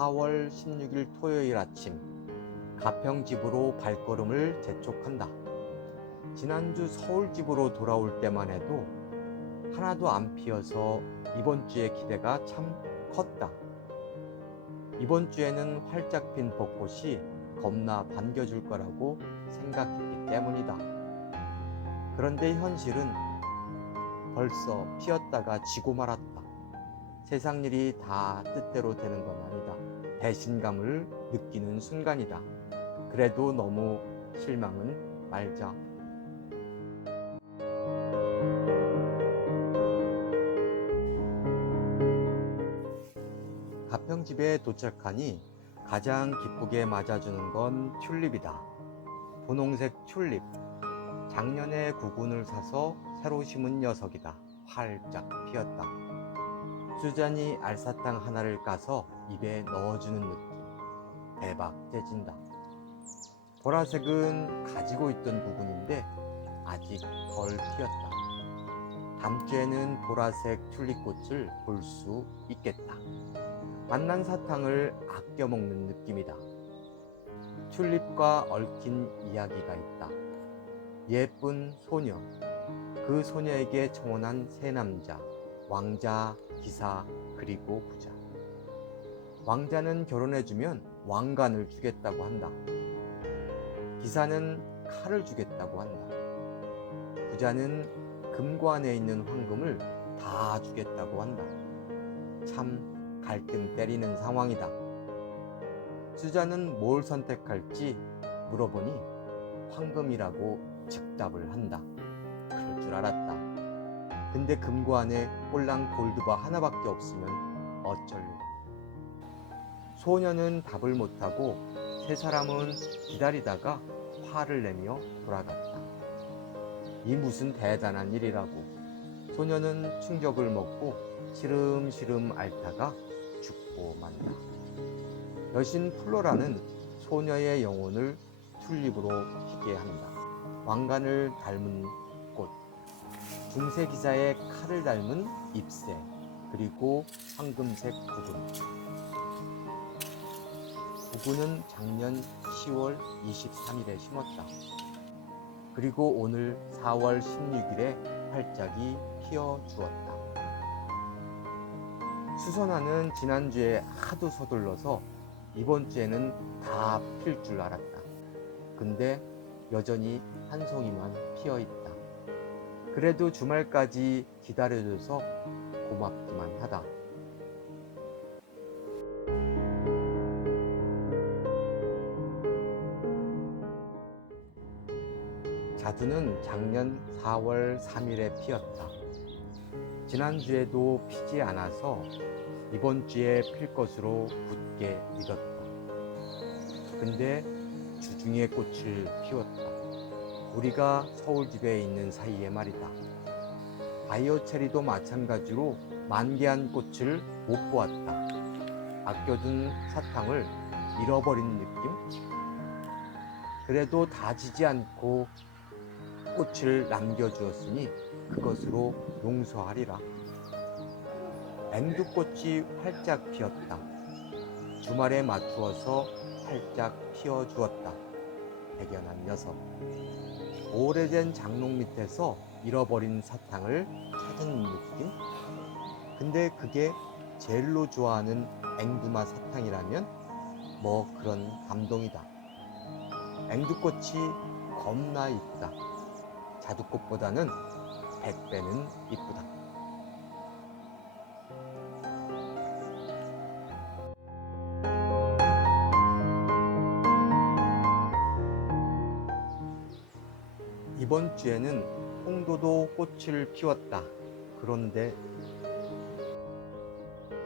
4월 16일 토요일 아침, 가평집으로 발걸음을 재촉한다. 지난주 서울집으로 돌아올 때만 해도 하나도 안 피어서 이번 주의 기대가 참 컸다. 이번 주에는 활짝 핀 벚꽃이 겁나 반겨줄 거라고 생각했기 때문이다. 그런데 현실은 벌써 피었다가 지고 말았다. 세상 일이 다 뜻대로 되는 건 아니다. 배신감을 느끼는 순간이다. 그래도 너무 실망은 말자. 가평집에 도착하니 가장 기쁘게 맞아주는 건 튤립이다. 분홍색 튤립. 작년에 구근을 사서 새로 심은 녀석이다. 활짝 피었다. 수잔이 알사탕 하나를 까서 입에 넣어주는 느낌. 대박 째진다. 보라색은 가지고 있던 구근인데 아직 덜 피었다. 다음 주에는 보라색 튤립꽃을 볼 수 있겠다. 만난 사탕을 아껴 먹는 느낌이다. 튤립과 얽힌 이야기가 있다. 예쁜 소녀, 그 소녀에게 청혼한 세 남자, 왕자, 기사, 그리고 부자. 왕자는 결혼해주면 왕관을 주겠다고 한다. 기사는 칼을 주겠다고 한다. 부자는 금관에 있는 황금을 다 주겠다고 한다. 참 갈등 때리는 상황이다. 수자는 뭘 선택할지 물어보니 황금이라고 즉답을 한다. 그럴 줄 알았다. 근데 금관에 꼴랑 골드바 하나밖에 없으면 어쩔래. 소녀는 답을 못하고 세 사람은 기다리다가 화를 내며 돌아갔다. 이 무슨 대단한 일이라고. 소녀는 충격을 먹고 시름시름 앓다가 죽고 만다. 여신 플로라는 소녀의 영혼을 튤립으로 피게 한다. 왕관을 닮은 꽃, 중세 기사의 칼을 닮은 잎새, 그리고 황금색 구근. 구근은 작년 10월 23일에 심었다. 그리고 오늘 4월 16일에 활짝이 피어주었다. 수선화는 지난주에 하도 서둘러서 이번 주에는 다 필 줄 알았다. 근데 여전히 한 송이만 피어있다. 그래도 주말까지 기다려줘서 고맙기만 하다. 자두는 작년 4월 3일에 피었다. 지난주에도 피지 않아서 이번 주에 필 것으로 굳게 믿었다. 근데 주중에 꽃을 피웠다. 우리가 서울집에 있는 사이에 말이다. 바이오체리도 마찬가지로 만개한 꽃을 못 보았다. 아껴둔 사탕을 잃어버린 느낌? 그래도 다지지 않고 꽃을 남겨주었으니 그것으로 용서하리라. 앵두꽃이 활짝 피었다. 주말에 맞추어서 활짝 피어주었다. 대견한 녀석. 오래된 장롱 밑에서 잃어버린 사탕을 찾은 느낌? 근데 그게 제일로 좋아하는 앵두맛 사탕이라면 뭐 그런 감동이다. 앵두꽃이 겁나 이쁘다. 자두꽃보다는 100배는 이쁘다. 이번 주에는 홍도도 꽃을 피웠다. 그런데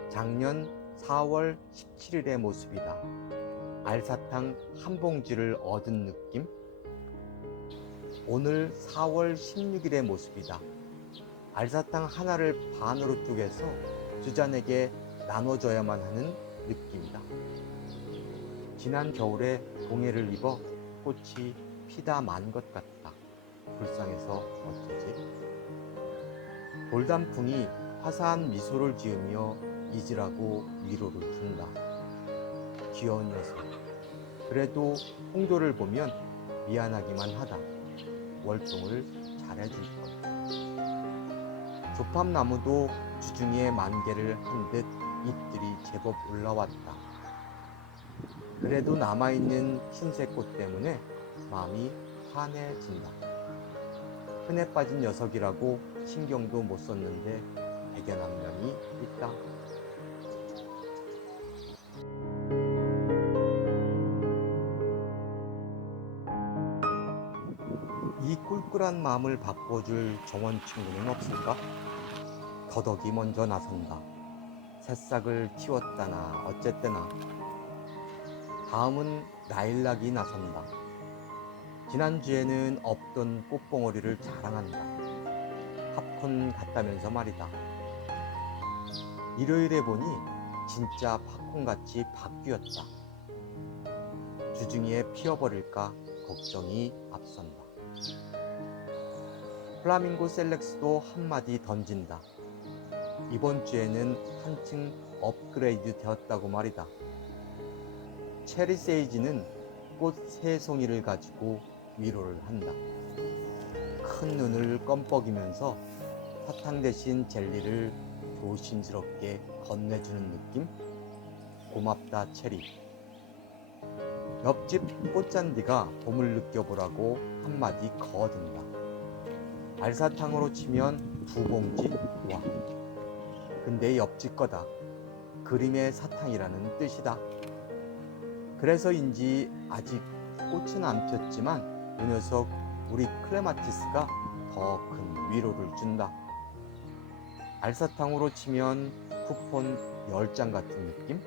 작년 4월 17일의 모습이다. 알사탕 한 봉지를 얻은 느낌? 오늘 4월 16일의 모습이다. 알사탕 하나를 반으로 쪼개서 수잔에게 나눠줘야만 하는 느낌이다. 지난 겨울에 동해를 입어 꽃이 피다 만 것 같다. 불쌍해서 어쩌지? 돌단풍이 화사한 미소를 지으며 잊으라고 위로를 준다. 귀여운 녀석. 그래도 홍도를 보면 미안하기만 하다. 월동을 잘해줄 거야. 조팝나무도 주중에 만개를 한 듯 잎들이 제법 올라왔다. 그래도 남아있는 흰색꽃 때문에 마음이 환해진다. 흔해 빠진 녀석이라고 신경도 못 썼는데 대견한 면이 있다. 이 꿀꿀한 마음을 바꿔줄 정원 친구는 없을까? 더덕이 먼저 나선다. 새싹을 틔웠다나 어쨌대나. 다음은 라일락이 나선다. 지난주에는 없던 꽃봉오리를 자랑한다. 팝콘 같다면서 말이다. 일요일에 보니 진짜 팝콘같이 바뀌었다. 주중에 피어버릴까 걱정이 앞선다. 플라밍고 셀렉스도 한마디 던진다. 이번 주에는 한층 업그레이드 되었다고 말이다. 체리 세이지는 꽃 3송이를 가지고 위로를 한다. 큰 눈을 껌뻑이면서 사탕 대신 젤리를 조심스럽게 건네주는 느낌? 고맙다 체리. 옆집 꽃잔디가 봄을 느껴보라고 한마디 거둔다. 알사탕으로 치면 2봉지? 와. 근데 옆집 거다. 그림의 사탕이라는 뜻이다. 그래서인지 아직 꽃은 안 폈지만 이 녀석 우리 클레마티스가 더 큰 위로를 준다. 알사탕으로 치면 쿠폰 10장 같은 느낌?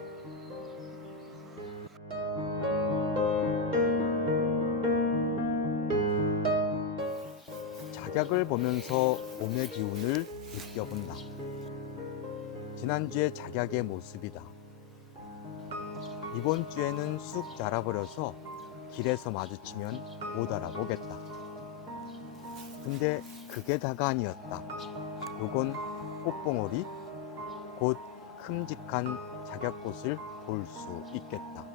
작약을 보면서 봄의 기운을 느껴본다. 지난주의 작약의 모습이다. 이번 주에는 쑥 자라버려서 길에서 마주치면 못 알아보겠다. 근데 그게 다가 아니었다. 요건 꽃봉오리, 곧 큼직한 작약꽃을 볼 수 있겠다.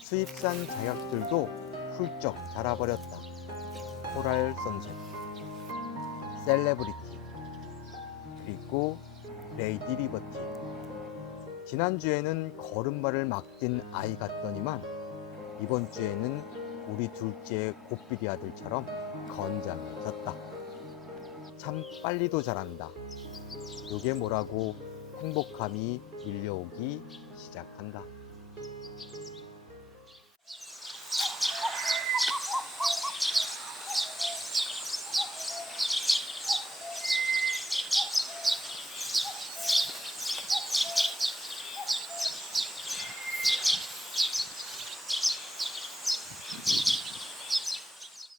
수입산 작약들도 훌쩍 자라버렸다. 코랄 선셋, 셀레브리티, 그리고 레이디 리버티. 지난주에는 걸음마를 막 뛴 아이 같더니만 이번 주에는 우리 둘째의 고삐리 아들처럼 건장해졌다. 참 빨리도 자란다. 요게 뭐라고 행복함이 밀려오기 시작한다.